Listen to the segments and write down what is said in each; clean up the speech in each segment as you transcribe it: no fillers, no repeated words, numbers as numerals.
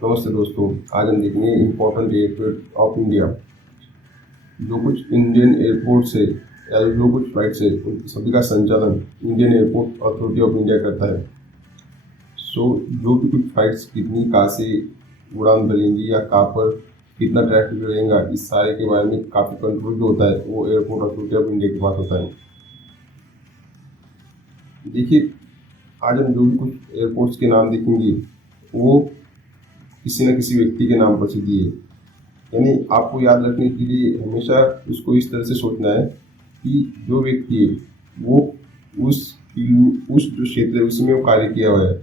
नमस्ते दोस्तों, आज हम देखेंगे इम्पोर्टेंट एयरपोर्ट ऑफ इंडिया। जो कुछ इंडियन एयरपोर्ट्स है या जो कुछ फ्लाइट्स है उन सभी का संचालन Indian airport authority of India करता है। जो भी कुछ फ्लाइट्स कितनी कहाँ से उड़ान भरेंगी या कहाँ पर कितना ट्रैफिक रहेगा, इस सारे के बारे में काफ़ी कंट्रोल जो होता है वो एयरपोर्ट अथॉरिटी ऑफ इंडिया के पास होता है। देखिए, आज हम जो भी कुछ एयरपोर्ट्स के नाम देखेंगे वो किसी न किसी व्यक्ति के नाम पर से दिए। यानी आपको याद रखने के लिए हमेशा उसको इस तरह से सोचना है कि जो व्यक्ति है वो उस जो क्षेत्र है उसमें वो कार्य किया हुआ है।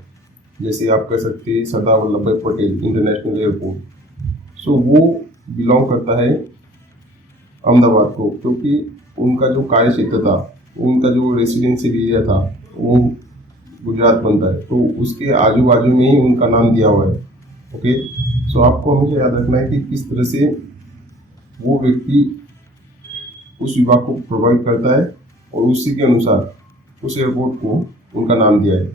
जैसे आप कह सकते हैं सरदार वल्लभ भाई पटेल इंटरनेशनल एयरपोर्ट। वो बिलोंग करता है अहमदाबाद को, क्योंकि उनका जो कार्य क्षेत्र था, उनका जो रेसिडेंशियल एरिया था वो गुजरात बनता है, तो उसके आजू बाजू में ही उनका नाम दिया हुआ है। ओके, आपको हमेशा याद रखना है कि किस तरह से वो व्यक्ति उस विभाग को प्रभावित करता है और उसी के अनुसार उस एयरपोर्ट को उनका नाम दिया है।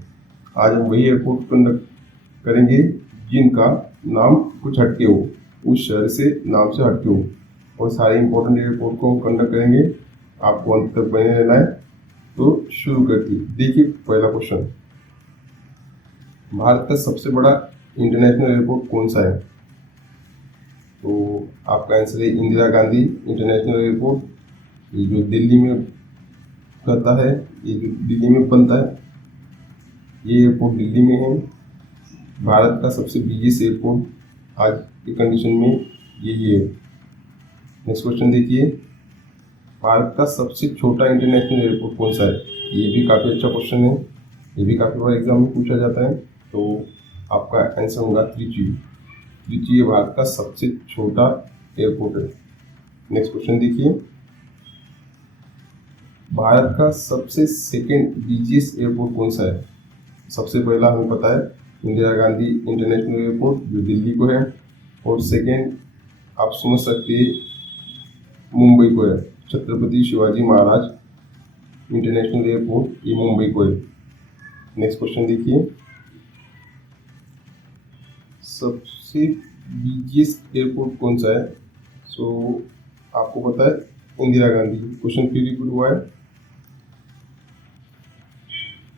आज हम वही एयरपोर्ट कंडक्ट करेंगे जिनका नाम कुछ हटके हो, उस शहर से नाम से हटके हो, और सारे इंपॉर्टेंट एयरपोर्ट को कंडक्ट करेंगे। आपको अंत तक बने रहना है। तो शुरू करती देखिए, पहला क्वेश्चन, भारत का सबसे बड़ा इंटरनेशनल एयरपोर्ट कौन सा है? तो आपका आंसर है इंदिरा गांधी इंटरनेशनल एयरपोर्ट। ये जो दिल्ली में करता है, ये जो दिल्ली में बनता है, ये एयरपोर्ट दिल्ली में है। भारत का सबसे बिगेस्ट एयरपोर्ट आज की कंडीशन में यही है। नेक्स्ट क्वेश्चन देखिए, भारत का सबसे छोटा इंटरनेशनल एयरपोर्ट कौन सा है? ये भी काफ़ी अच्छा क्वेश्चन है, ये भी काफ़ी बार एग्जाम में पूछा जाता है। तो आपका आंसर होगा त्रिची। त्रिची ये भारत का सबसे छोटा एयरपोर्ट है। नेक्स्ट क्वेश्चन देखिए, भारत का सबसे सेकेंड बिगेस्ट एयरपोर्ट कौन सा है? सबसे पहला हमें पता है इंदिरा गांधी इंटरनेशनल एयरपोर्ट जो दिल्ली को है, और सेकेंड आप समझ सकते हैं मुंबई को है, छत्रपति शिवाजी महाराज इंटरनेशनल एयरपोर्ट, ये मुंबई को है। नेक्स्ट क्वेश्चन देखिए, सबसे बिगेस्ट एयरपोर्ट कौन सा है? आपको पता है इंदिरा गांधी। क्वेश्चन फिर रिपीट हुआ है,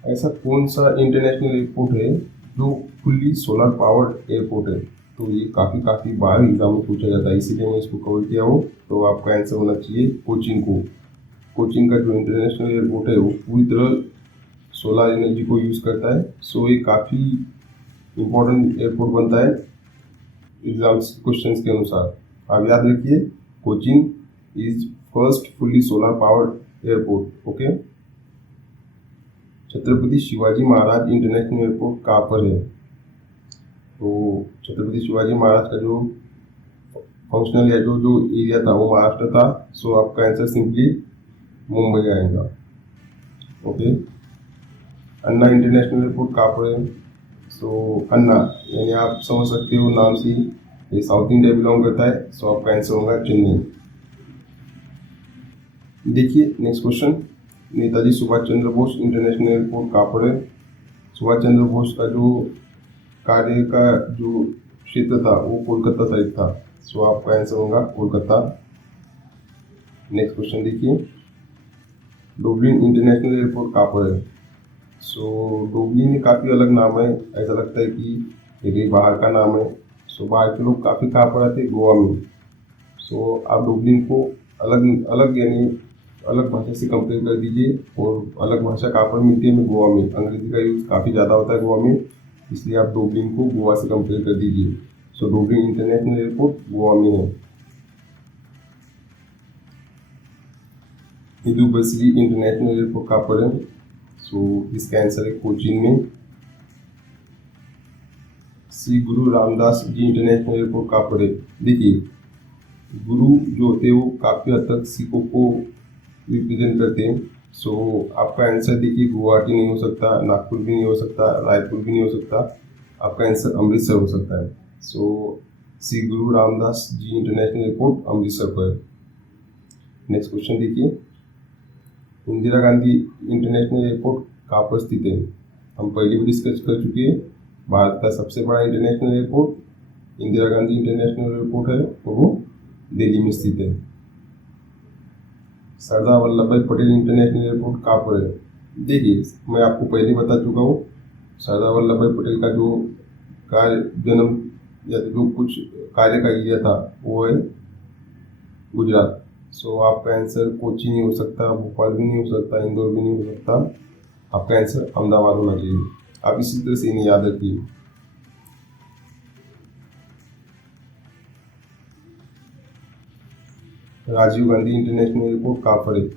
ऐसा कौन सा इंटरनेशनल एयरपोर्ट है जो फुल्ली सोलर पावर्ड एयरपोर्ट है? तो ये काफ़ी बार एग्जाम में पूछा जाता है, इसीलिए मैं इसको कवर किया हूँ। तो आपका आंसर होना चाहिए कोचीन को। कोचीन का जो इंटरनेशनल एयरपोर्ट है वो पूरी तरह सोलर एनर्जी को यूज़ करता है। ये काफ़ी इम्पोर्टेंट एयरपोर्ट बनता है एग्जाम्स क्वेश्चंस के अनुसार। आप याद रखिए, Cochin is first fully solar powered airport. Okay, Chhatrapati Shivaji Maharaj international airport कहाँ पर है? तो छत्रपति शिवाजी महाराज का जो फंक्शनल या जो जो एरिया था वो महाराष्ट्र था। आपका आंसर सिंपली मुंबई आएगा। ओके, अन्ना इंटरनेशनल एयरपोर्ट कहाँ पर है? अन्ना यानी आप समझ सकते हो नाम से ये साउथ इंडिया बिलोंग करता है। आपका आंसर होगा चेन्नई। देखिए next question, Netaji Subhash Chandra Bose international airport कहाँ पर है? सुभाष चंद्र बोस का जो कार्य का जो क्षेत्र था वो कोलकाता साइड था। आपका आंसर होगा कोलकाता। नेक्स्ट क्वेश्चन देखिए, डुबलिन इंटरनेशनल एयरपोर्ट कहाँ पर है? डुबलिन काफ़ी अलग नाम है, ऐसा लगता है कि ये बाहर का नाम है। बाहर के लोग काफ़ी कहाँ पर आते हैं? गोवा में। आप डुबलिन को अलग अलग यानी अलग भाषा से कंपेयर कर दीजिए, और अलग भाषा कहाँ पर मिलती है? गोवा में। अंग्रेजी का यूज़ काफ़ी ज़्यादा होता है गोवा में, इसलिए आप डुबलिन को गोवा से कंपेयर कर दीजिए। डुबलिन इंटरनेशनल एयरपोर्ट गोवा में है। हिंदू बसरी इंटरनेशनल एयरपोर्ट कहाँ पर है? इसका आंसर है कोचीन में। श्री गुरु रामदास जी इंटरनेशनल एयरपोर्ट कहाँ पर है? देखिए, गुरु जो होते हैं वो काफ़ी हद तक सिखों को रिप्रेजेंट करते हैं। आपका आंसर देखिए गुवाहाटी नहीं हो सकता, नागपुर भी नहीं हो सकता, रायपुर भी नहीं हो सकता, आपका आंसर अमृतसर हो सकता है। श्री गुरु रामदास जी इंटरनेशनल एयरपोर्ट अमृतसर पर है। नेक्स्ट क्वेश्चन देखिए, इंदिरा गांधी इंटरनेशनल एयरपोर्ट कहाँ पर स्थित है? हम पहले भी डिस्कस कर चुके हैं, भारत का सबसे बड़ा international airport Indira Gandhi international airport है और वो दिल्ली में स्थित है। सरदार वल्लभ भाई पटेल इंटरनेशनल एयरपोर्ट कहाँ पर है? देखिए, मैं आपको पहले बता चुका हूँ, सरदार वल्लभ भाई पटेल का जो कार्य जन्म या जो कुछ कार्य का एरिया था वो है गुजरात। सो आपका आंसर कोची नहीं हो सकता, भोपाल भी नहीं हो सकता, इंदौर भी नहीं हो सकता, आपका आंसर अहमदाबाद होना चाहिए। आप इसी तरह से इन्हें याद रखिए। राजीव गांधी इंटरनेशनल एयरपोर्ट कहाँ पर है?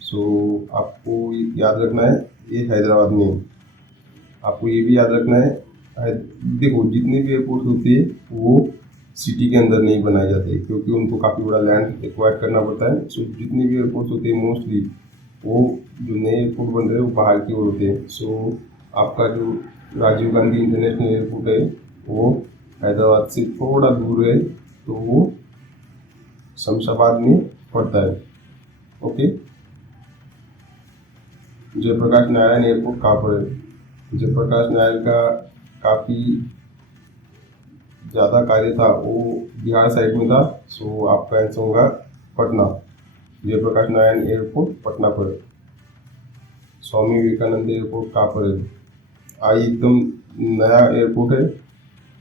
सो आपको याद रखना है ये हैदराबाद में है। आपको ये भी याद रखना है, देखो जितने भी एयरपोर्ट होते हैं वो सिटी के अंदर नहीं बनाए जाते क्योंकि उनको काफ़ी बड़ा लैंड एक्वायर करना पड़ता है। सो जितने भी एयरपोर्ट होते हैं मोस्टली वो जो नए एयरपोर्ट बन रहे हैं वो बाहर की ओर होते हैं। सो आपका जो राजीव गांधी इंटरनेशनल एयरपोर्ट है वो हैदराबाद से थोड़ा दूर है, तो वो शमशाबाद में पड़ता है। ओके। जयप्रकाश नारायण एयरपोर्ट कहाँ पर है? जयप्रकाश नारायण का काफ़ी ज़्यादा कार्य था, वो बिहार साइड में था। सो आपका आंसर होगा पटना। जयप्रकाश नारायण एयरपोर्ट पटना पर है। स्वामी विवेकानंद एयरपोर्ट कहाँ पर है? आई एकदम नया एयरपोर्ट है।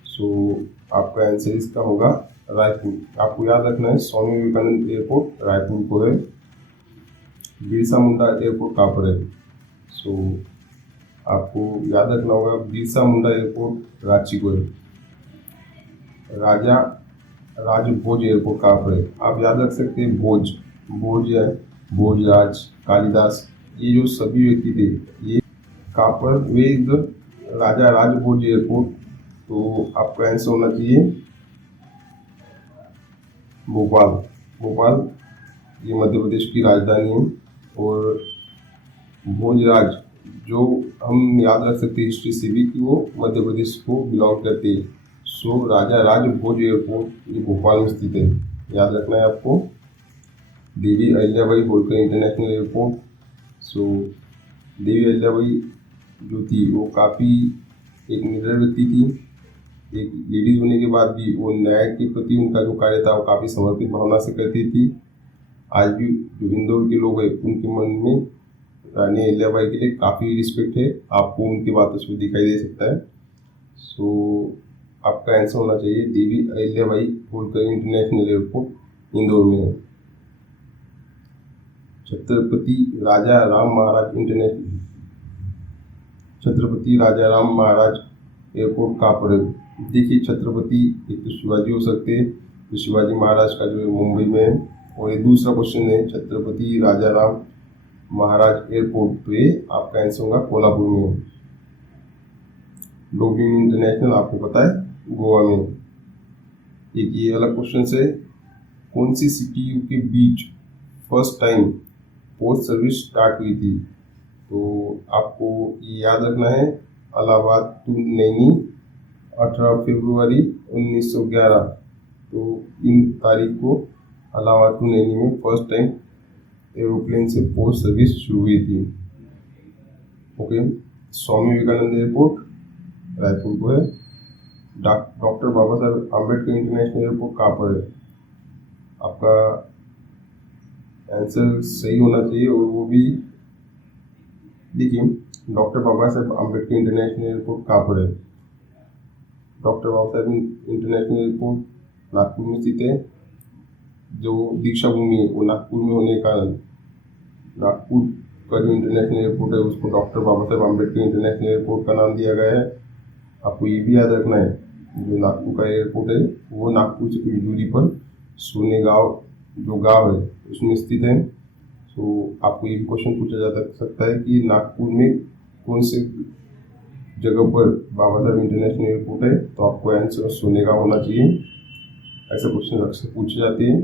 सो आपका आंसर इसका होगा रायपुर। आपको याद रखना है स्वामी विवेकानंद एयरपोर्ट रायपुर को है। बिरसा मुंडा एयरपोर्ट कहाँ पर है? सो आपको याद रखना होगा बिरसा मुंडा एयरपोर्ट रांची को है। राजा राजभोज एयरपोर्ट कहाँ पर है? आप याद रख सकते हैं भोज, भोज है, भोजराज, कालिदास, ये जो सभी व्यक्ति थे ये कहाँ पर, वे राजा राजभोज एयरपोर्ट। तो आपका आंसर होना चाहिए भोपाल। भोपाल ये मध्य प्रदेश की राजधानी है। और भोजराज जो हम याद रख सकते हैं हिस्ट्री से भी कि वो मध्य प्रदेश को बिलोंग करते हैं। सो राजा राज भोज एयरपोर्ट ये भोपाल में स्थित है, याद रखना है आपको। Devi Ahilyabai Holkar international airport. सो देवी अहिल्याबाई जो थी वो काफ़ी एक निडर व्यक्ति थी। एक लेडीज होने के बाद भी वो न्याय के प्रति उनका जो कार्य था वो काफ़ी समर्पित भावना से करती थी। आज भी जो इंदौर के लोग हैं उनके मन में रानी अहिल्याबाई के लिए काफ़ी रिस्पेक्ट है, आपको उनकी बातों से दिखाई दे सकता है। सो आपका आंसर होना चाहिए देवी अहिल्याबाई होलकर इंटरनेशनल एयरपोर्ट इंदौर में है। छत्रपति राजा राम महाराज इंटरनेशनल छत्रपति राजा राम महाराज एयरपोर्ट कहाँ पर है? देखिए, छत्रपति एक तो शिवाजी हो सकते हैं, तो शिवाजी महाराज का जो है मुंबई में है। और ये दूसरा क्वेश्चन है छत्रपति राजा राम महाराज एयरपोर्ट, तो ये आपका आंसर होगा कोल्हापुर में। डोबिन इंटरनेशनल आपको पता है गोवा में। एक ये अलग क्वेश्चन है, कौन सी सिटी के बीच first time post service start हुई थी? तो आपको ये याद रखना है इलाहाबाद टू नैनी 18 फरवरी 1911। तो इन तारीख को इलाहाबाद टू नैनी में फर्स्ट टाइम एरोप्लेन से पोस्ट सर्विस शुरू हुई थी। ओके। स्वामी विवेकानंद एयरपोर्ट रायपुर को है। डॉक्टर बाबा साहब अम्बेडकर इंटरनेशनल एयरपोर्ट कहाँ पर है? आपका आंसर सही होना चाहिए, और वो भी देखिए डॉक्टर बाबा साहब अम्बेडकर इंटरनेशनल एयरपोर्ट कहाँ पर है? डॉक्टर बाबा साहब इंटरनेशनल एयरपोर्ट नागपुर में स्थित है। जो दीक्षा भूमि है वो नागपुर में होने के कारण नागपुर का जो इंटरनेशनल एयरपोर्ट है उसको डॉक्टर बाबा साहब अम्बेडकर इंटरनेशनल एयरपोर्ट का नाम दिया गया है। आपको ये भी याद रखना है जो नागपुर का एयरपोर्ट है वो नागपुर से कुछ दूरी पर सोनेगांव जो गांव है उसमें स्थित है। तो आपको ये भी क्वेश्चन पूछा जा सकता है कि नागपुर में कौन से जगह पर बाबा साहब इंटरनेशनल एयरपोर्ट है? तो आपको आंसर सोनेगांव होना चाहिए। ऐसे क्वेश्चन अक्सर पूछे जाते हैं।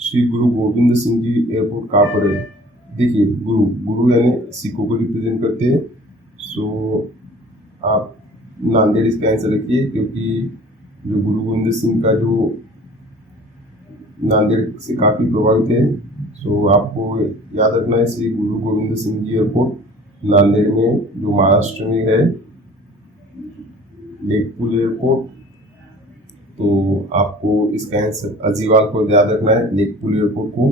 श्री गुरु गोविंद सिंह जी एयरपोर्ट कहाँ पर है? देखिए, गुरु यानी सिखों को रिप्रेजेंट करते हैं। सो आप नांदेड़ इसका आंसर रखिए, क्योंकि जो गुरु गोविंद सिंह का जो नांदेड़ से काफ़ी प्रभावित है। सो आपको याद रखना है श्री गुरु गोविंद सिंह जी एयरपोर्ट नांदेड़ में जो महाराष्ट्र में है। लेकपुल एयरपोर्ट तो आपको इसका आंसर अजीवाल को याद रखना है, लेकपुल एयरपोर्ट को।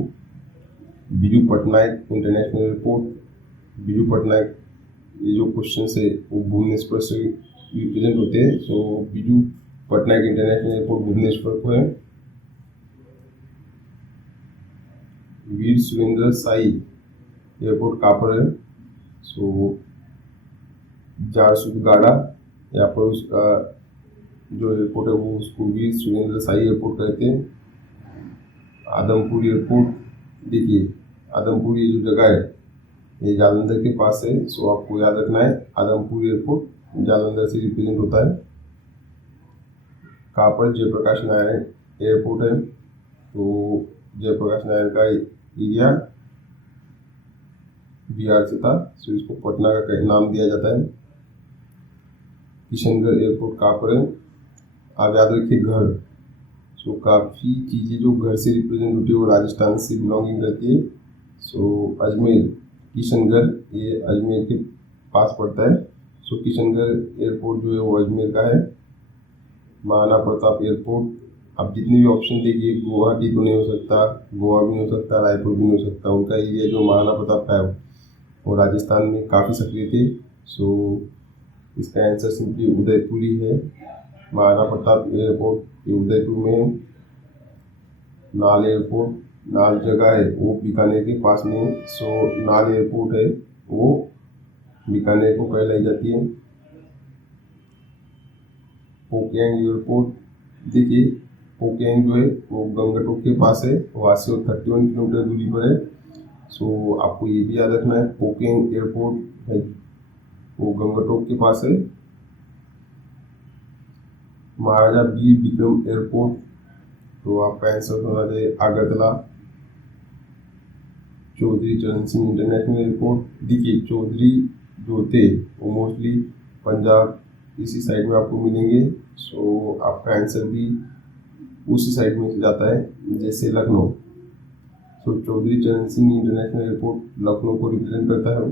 बीजू पटनायक इंटरनेशनल एयरपोर्ट, बीजू पटनायक, ये जो क्वेश्चन है वो भुवनेश्वर से रिप्रेजेंट होते हैं। सो बीजू पटनायक इंटरनेशनल एयरपोर्ट भुवनेश्वर को है। वीर सुरेंद्र साई एयरपोर्ट कहाँ पर है? सो झारसुगुड़ा, यहाँ पर उसका जो एयरपोर्ट है वो उसको वीर सुरेंद्र साई एयरपोर्ट कहते हैं। आदमपुर एयरपोर्ट, देखिए आदमपुर ये जो जगह है ये जालंधर के पास है। सो आपको याद रखना है आदमपुर एयरपोर्ट जालंधर से रिप्रेजेंट होता है। कहाँ पर? जयप्रकाश नारायण एयरपोर्ट है। तो जयप्रकाश नारायण का एरिया बिहार से था, सो इसको पटना का नाम दिया जाता है। किशनगढ़ एयरपोर्ट कहाँ पर है? आप याद रखिए घर। सो काफ़ी चीज़ें जो घर से रिप्रेजेंट होती है वो राजस्थान से बिलोंगिंग करती है। सो अजमेर, किशनगढ़ ये अजमेर के पास पड़ता है। सो किशनगढ़ एयरपोर्ट जो है वो अजमेर का है। महाराणा प्रताप एयरपोर्ट, आप जितने भी ऑप्शन देखिए, गुवाहाटी तो नहीं हो सकता, गोवा भी नहीं हो सकता, रायपुर भी नहीं हो सकता। उनका एरिया जो महाराणा प्रताप का है वो राजस्थान में काफ़ी सक्रिय थे। सो इसका आंसर सिंपली उदयपुर ही है। महाराणा प्रताप एयरपोर्ट ये उदयपुर में है। नाल एयरपोर्ट, नाल जगह है वो बीकानेर के पास में है। सो नाल एयरपोर्ट है वो बीकानेर को कहलाई जाती है। पोकियांग एयरपोर्ट, देखिए पोकियांग जो है वो गंगटोक के पास है, वहाँ से 31 किलोमीटर दूरी पर है। सो आपको ये भी याद रखना है पोकियांग एयरपोर्ट है वो गंगटोक के पास है। महाराजा वीर विक्रम एयरपोर्ट, तो आपका आंसर होना चाहिए अगरतला। चौधरी चरण सिंह इंटरनेशनल एयरपोर्ट, देखिए चौधरी जो थे वो मोस्टली पंजाब इसी साइड में आपको मिलेंगे। सो आपका आंसर भी उसी साइड में जाता है जैसे लखनऊ। सो चौधरी चरण सिंह इंटरनेशनल एयरपोर्ट लखनऊ को रिप्रेजेंट करता है।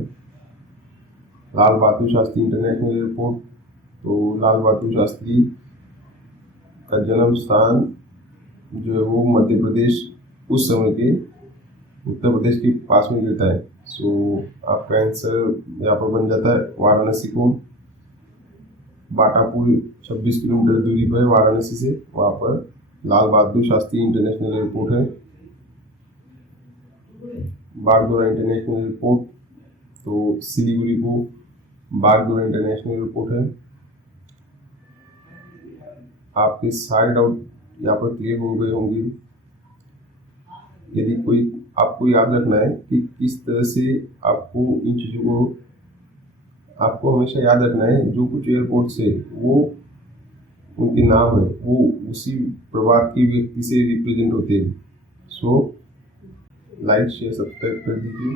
लाल बहादुर शास्त्री इंटरनेशनल एयरपोर्ट, तो लाल बहादुर शास्त्री का जन्म स्थान जो है वो मध्य प्रदेश उस समय के उत्तर प्रदेश के पास में गिरता है। सो आपका आंसर यहाँ पर बन जाता है वाराणसी को। बाटापुर 26 किलोमीटर दूरी पर है वाराणसी से, वहाँ पर लाल बहादुर शास्त्री इंटरनेशनल एयरपोर्ट है। बागडोरा इंटरनेशनल एयरपोर्ट, तो सिलीगुड़ी को बागडोरा इंटरनेशनल एयरपोर्ट है। आपके सारे डाउट यहाँ पर क्लियर हो गए होंगे। यदि कोई आपको याद रखना है कि किस तरह से आपको इन चीज़ों को आपको हमेशा याद रखना है, जो कुछ एयरपोर्ट से वो उनके नाम है वो उसी प्रभाग के व्यक्ति से रिप्रेजेंट होते हैं। सो लाइक शेयर सब्सक्राइब कर दीजिए।